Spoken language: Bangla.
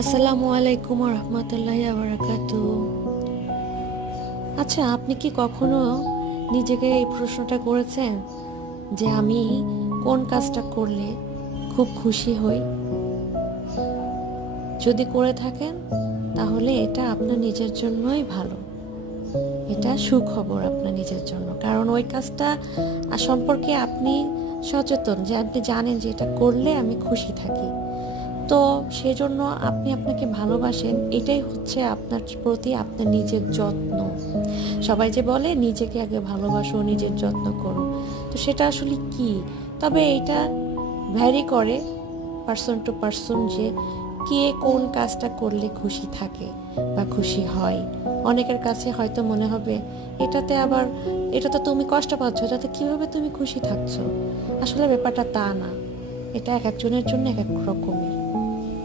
আসসালামু আলাইকুম রহমতুল্লাহি ওয়া বারাকাতুহু। আচ্ছা, আপনি কি কখনো নিজেকে এই প্রশ্নটা করেছেন যে আমি কোন কাজটা করলে খুব খুশি হই? যদি করে থাকেন তাহলে এটা আপনার নিজের জন্যই ভালো, এটা সুখবর আপনার নিজের জন্য। কারণ ওই কাজটা সম্পর্কে আপনি সচেতন, যে আপনি জানেন যে এটা করলে আমি খুশি থাকি। তো সেজন্য আপনি আপনাকে ভালোবাসেন, এটাই হচ্ছে আপনার প্রতি আপনার নিজের যত্ন। সবাই যে বলে নিজেকে আগে ভালোবাসো, নিজের যত্ন করো, তো সেটা আসলে কি? তবে এটা ভ্যারি করে পার্সন টু পার্সন, যে কে কোন কাজটা করলে খুশি থাকে বা খুশি হয়। অনেকের কাছে হয়তো মনে হবে এটা তো তুমি কষ্ট পাচ্ছ, যাতে কিভাবে তুমি খুশি থাকছো। আসলে ব্যাপারটা তা না, এটা এক একজনের জন্য এক এক রকমের।